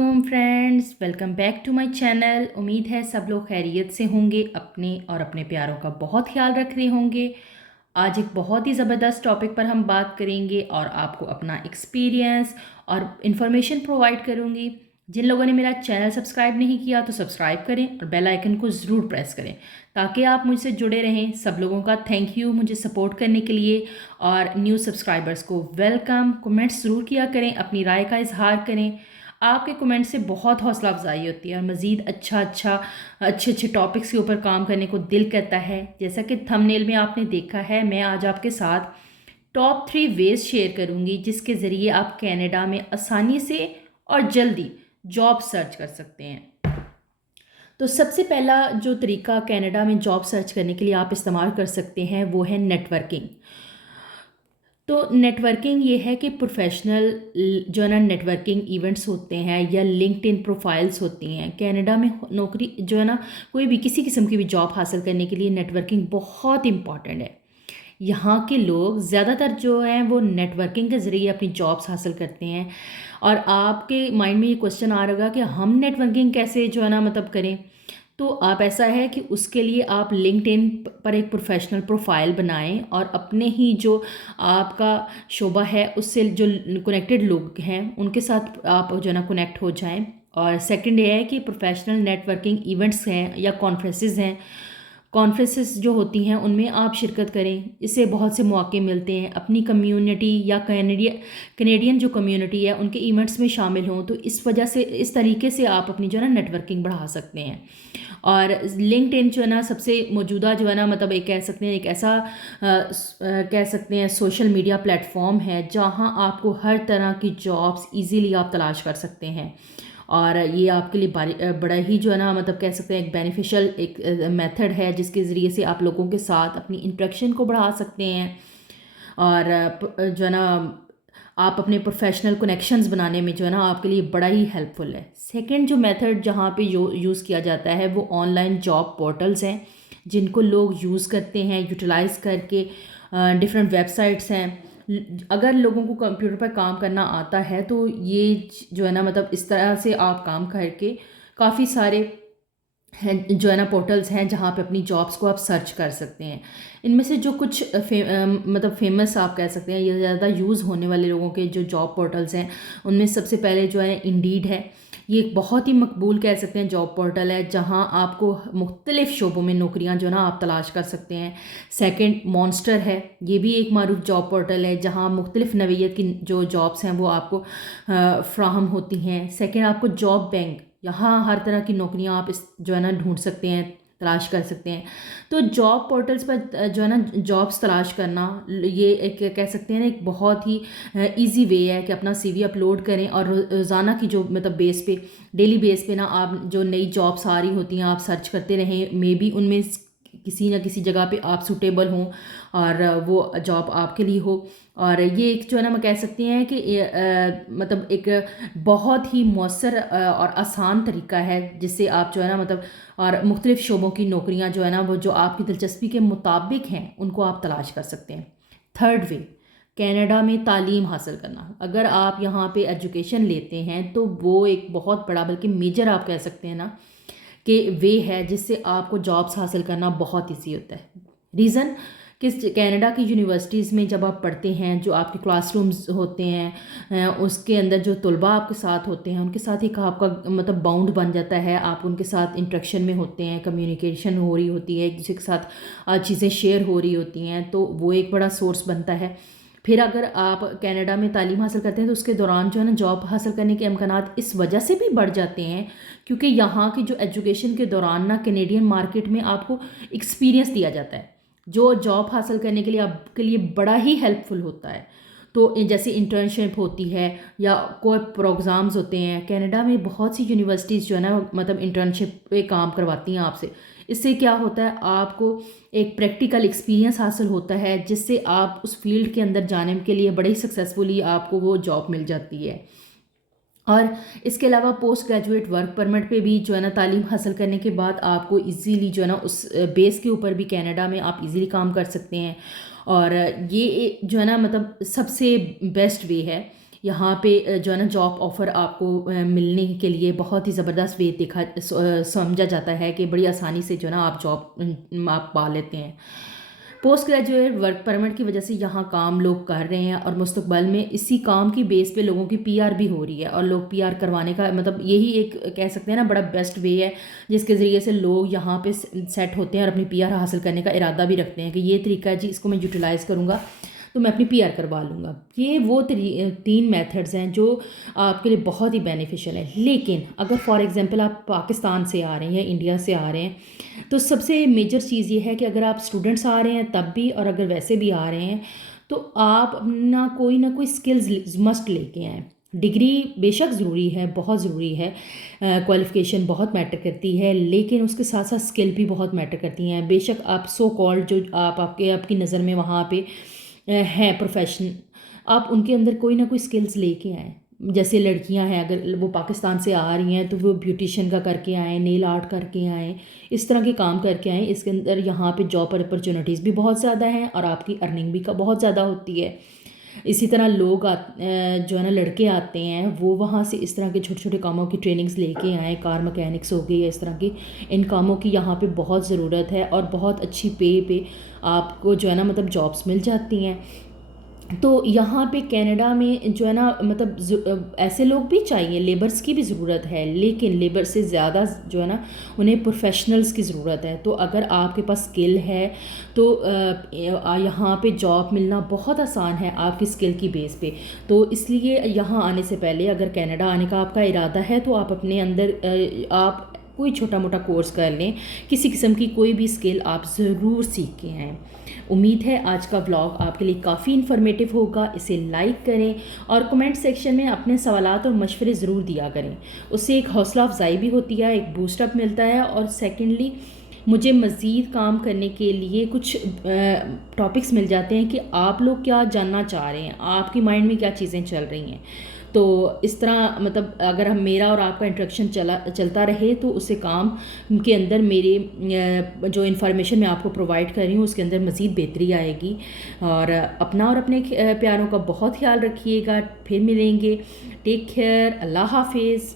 वालेकुम friends, welcome back to my channel. उम्मीद है सब लोग खैरियत से होंगे, अपने और अपने प्यारों का बहुत ख्याल रख रहे होंगे। आज एक बहुत ही ज़बरदस्त टॉपिक पर हम बात करेंगे और आपको अपना एक्सपीरियंस और इन्फॉर्मेशन प्रोवाइड करूँगी। जिन लोगों ने मेरा चैनल सब्सक्राइब नहीं किया तो सब्सक्राइब करें और बेल आइकन को ज़रूर प्रेस करें ताकि आप मुझसे जुड़े रहें। सब लोगों का थैंक यू मुझे सपोर्ट करने के लिए, और न्यू सब्सक्राइबर्स को वेलकम। कमेंट्स ज़रूर किया करें, अपनी राय का इजहार करें। आपके कमेंट से बहुत हौसला अफजाई होती है और मज़ीद अच्छे अच्छे टॉपिक्स के ऊपर काम करने को दिल करता है। जैसा कि थंबनेल में आपने देखा है, मैं आज आपके साथ टॉप 3 वेज शेयर करूंगी जिसके ज़रिए आप कनाडा में आसानी से और जल्दी जॉब सर्च कर सकते हैं। तो सबसे पहला जो तरीका कनाडा में जॉब सर्च करने के लिए आप इस्तेमाल कर सकते हैं वो है नेटवर्किंग। तो नेटवर्किंग ये है कि प्रोफेशनल जो है ना नेटवर्किंग इवेंट्स होते हैं या लिंक्डइन प्रोफाइल्स होती हैं। कनाडा में नौकरी जो है ना, कोई भी किसी किस्म की भी जॉब हासिल करने के लिए नेटवर्किंग बहुत इंपॉर्टेंट है। यहाँ के लोग ज़्यादातर जो हैं वो नेटवर्किंग के ज़रिए अपनी जॉब्स हासिल करते हैं। और आपके माइंड में ये क्वेश्चन आ रहा कि हम नेटवर्किंग कैसे जो है ना मतलब करें। तो आप ऐसा है कि उसके लिए आप लिंक्डइन पर एक प्रोफेशनल प्रोफाइल बनाएं और अपने ही जो आपका शोबा है उससे जो कनेक्टेड लोग हैं उनके साथ आप जो है ना कनेक्ट हो जाएं। और सेकंड ये है कि प्रोफेशनल नेटवर्किंग इवेंट्स हैं या कॉन्फ्रेंसेस हैं, कॉन्फ्रेंसेस जो होती हैं उनमें आप शिरकत करें। इससे बहुत से मौके मिलते हैं। अपनी कम्युनिटी या कनेडियन जो कम्युनिटी है उनके इवेंट्स में शामिल हों, तो इस वजह से इस तरीके से आप अपनी जो है ना नेटवर्किंग बढ़ा सकते हैं। और लिंक्डइन जो है ना सबसे मौजूदा जो है ना मतलब एक कह सकते हैं एक ऐसा कह सकते हैं सोशल मीडिया प्लेटफॉर्म है जहां आपको हर तरह की जॉब्स इजीली आप तलाश कर सकते हैं। और ये आपके लिए बड़ा ही जो है ना मतलब कह सकते हैं एक बेनिफिशियल एक मेथड है जिसके ज़रिए से आप लोगों के साथ अपनी इंटरेक्शन को बढ़ा सकते हैं। और जो है ना आप अपने प्रोफेशनल कनेक्शंस बनाने में जो है ना आपके लिए बड़ा ही हेल्पफुल है। सेकंड जो मेथड जहाँ पे यूज़ किया जाता है वो ऑनलाइन जॉब पोर्टल्स हैं जिनको लोग यूज़ करते हैं यूटिलाइज़ करके। डिफरेंट वेबसाइट्स हैं। अगर लोगों को कंप्यूटर पर काम करना आता है तो ये जो है ना मतलब इस तरह से आप काम करके काफ़ी सारे हैं जो है ना पोर्टल्स हैं जहाँ पे अपनी जॉब्स को आप सर्च कर सकते हैं। इनमें से जो कुछ मतलब फेमस आप कह सकते हैं या ज़्यादा यूज़ होने वाले लोगों के जो जॉब पोर्टल्स हैं उनमें सबसे पहले जो है इंडीड है। ये एक बहुत ही मकबूल कह सकते हैं जॉब पोर्टल है जहाँ आपको मुख्तलिफ़ शोबों में नौकरियाँ जो है ना आप तलाश कर सकते हैं। सेकंड मॉन्स्टर है, ये भी एक मारूफ जॉब पोर्टल है जहाँ मुख्तलिफ़ नवीयत की जो जॉब्स हैं वो आपको फ्राहम होती हैं। सेकंड आपको जॉब बैंक, यहाँ हर तरह की नौकरियाँ आप इस जो है ना ढूंढ सकते हैं, तलाश कर सकते हैं। तो जॉब पोर्टल्स पर जो है ना जॉब्स तलाश करना ये एक कह सकते हैं ना एक बहुत ही इजी वे है कि अपना सीवी अपलोड करें और रोज़ाना की जो मतलब बेस पे डेली बेस पे ना आप जो नई जॉब्स आ रही होती हैं आप सर्च करते रहें। मे बी उनमें किसी न किसी जगह पे आप सूटेबल हों और वो जॉब आपके लिए हो। और ये एक जो है ना मैं कह सकती हैं कि मतलब एक बहुत ही मौसर और आसान तरीका है जिससे आप जो है ना मतलब और मुख्तलिफ़ शोबों की नौकरियां जो है ना वो जो आपकी दिलचस्पी के मुताबिक हैं उनको आप तलाश कर सकते हैं। थर्ड वे, कनाडा में तालीम हासिल करना। अगर आप यहाँ पे एजुकेशन लेते हैं तो वो एक बहुत बड़ा बल्कि मेजर आप कह सकते हैं ना कि वे है जिससे आपको जॉब्स हासिल करना बहुत ईजी होता है। रीज़न कि कनाडा की यूनिवर्सिटीज़ में जब आप पढ़ते हैं जो आपके क्लासरूम्स होते हैं उसके अंदर जो तलबा आपके साथ होते हैं उनके साथ एक आपका मतलब बाउंड बन जाता है। आप उनके साथ इंटरेक्शन में होते हैं, कम्युनिकेशन हो रही होती है, एक दूसरे के साथ चीज़ें शेयर हो रही होती हैं, तो वो एक बड़ा सोर्स बनता है। फिर अगर आप कनाडा में तालीम हासिल करते हैं तो उसके दौरान जो है ना जॉब हासिल करने के इम्कानात इस वजह से भी बढ़ जाते हैं क्योंकि यहाँ की जो एजुकेशन के दौरान ना कैनेडियन मार्केट में आपको एक्सपीरियंस दिया जाता है जो जॉब हासिल करने के लिए आपके लिए बड़ा ही हेल्पफुल होता है। तो जैसे इंटर्नशिप होती है या कोई प्रोग्राम्स होते हैं, कनाडा में बहुत सी यूनिवर्सिटीज़ जो है ना मतलब इंटर्नशिप पे काम करवाती हैं आपसे। इससे क्या होता है आपको एक प्रैक्टिकल एक्सपीरियंस हासिल होता है जिससे आप उस फील्ड के अंदर जाने के लिए बड़े ही सक्सेसफुली आपको वो जॉब मिल जाती है। और इसके अलावा पोस्ट ग्रेजुएट वर्क परमिट पे भी जो है ना तालीम हासिल करने के बाद आपको इजीली जो है ना उस बेस के ऊपर भी कनाडा में आप इजीली काम कर सकते हैं। और ये जो है ना मतलब सबसे बेस्ट वे है। यहाँ पे जो है ना जॉब ऑफ़र आपको मिलने के लिए बहुत ही ज़बरदस्त वे समझा जाता है कि बड़ी आसानी से जो है ना आप जॉब आप पा लेते हैं। पोस्ट ग्रेजुएट वर्क परमिट की वजह से यहाँ काम लोग कर रहे हैं और मुस्तकबिल में इसी काम की बेस पे लोगों की पीआर भी हो रही है, और लोग पीआर करवाने का मतलब यही एक कह सकते हैं ना बड़ा बेस्ट वे है जिसके ज़रिए से लोग यहाँ पे सेट होते हैं और अपनी पीआर हासिल करने का इरादा भी रखते हैं कि ये तरीका है जी, इसको मैं यूटिलाइज़ करूँगा तो मैं अपनी पीआर करवा लूँगा। ये वो 3 मेथड्स हैं जो आपके लिए बहुत ही बेनिफिशियल है। लेकिन अगर फॉर एग्जांपल आप पाकिस्तान से आ रहे हैं या इंडिया से आ रहे हैं तो सबसे मेजर चीज़ ये है कि अगर आप स्टूडेंट्स आ रहे हैं तब भी, और अगर वैसे भी आ रहे हैं, तो आप ना कोई स्किल्स मस्ट लेके आएँ। डिग्री बेशक ज़रूरी है, बहुत ज़रूरी है, क्वालिफ़िकेशन बहुत मैटर करती है, लेकिन उसके साथ साथ स्किल भी बहुत मैटर करती हैं। बेशक आप सो कॉल्ड जो आपकी नज़र में वहाँ पे हैं प्रोफेशन, आप उनके अंदर कोई ना कोई स्किल्स लेके आएँ। जैसे लड़कियां हैं, अगर वो पाकिस्तान से आ रही हैं तो वो ब्यूटिशियन का करके आएँ, नेल आर्ट करके आएँ, इस तरह के काम करके आएँ। इसके अंदर यहाँ पे जॉब अपॉर्चुनिटीज़ भी बहुत ज़्यादा हैं और आपकी अर्निंग भी बहुत ज़्यादा होती है। इसी तरह जो है ना लड़के आते हैं वो वहाँ से इस तरह के छोटे छोटे कामों की ट्रेनिंग्स लेके आएँ, कार मैकेनिक्स हो गई या इस तरह की, इन कामों की यहाँ पे बहुत ज़रूरत है और बहुत अच्छी पे आपको जो है ना मतलब जॉब्स मिल जाती हैं। तो यहाँ पे कनाडा में जो है ना मतलब ऐसे लोग भी चाहिए, लेबर्स की भी ज़रूरत है, लेकिन लेबर से ज़्यादा जो है ना उन्हें प्रोफेशनल्स की ज़रूरत है। तो अगर आपके पास स्किल है तो यहाँ पे जॉब मिलना बहुत आसान है आपकी स्किल की बेस पे। तो इसलिए यहाँ आने से पहले अगर कनाडा आने का आपका इरादा है तो आप अपने अंदर आप कोई छोटा मोटा कोर्स कर लें, किसी किस्म की कोई भी स्किल आप ज़रूर सीख के आएँ। उम्मीद है आज का व्लॉग आपके लिए काफ़ी इन्फॉर्मेटिव होगा। इसे लाइक करें और कमेंट सेक्शन में अपने सवालात और मशवरे ज़रूर दिया करें। उससे एक हौसला अफजाई भी होती है, एक बूस्टअप मिलता है, और सेकेंडली मुझे मज़ीद काम करने के लिए कुछ टॉपिक्स मिल जाते हैं कि आप लोग क्या जानना चाह रहे हैं, आपकी माइंड में क्या चीज़ें चल रही हैं। तो इस तरह मतलब अगर हम मेरा और आपका इंटरेक्शन चलता रहे तो उससे काम के अंदर मेरे जो इन्फॉर्मेशन मैं आपको प्रोवाइड कर रही हूँ उसके अंदर मज़ीद बेहतरी आएगी। और अपना और अपने प्यारों का बहुत ख्याल रखिएगा। फिर मिलेंगे। Take care. अल्लाह हाफिज़।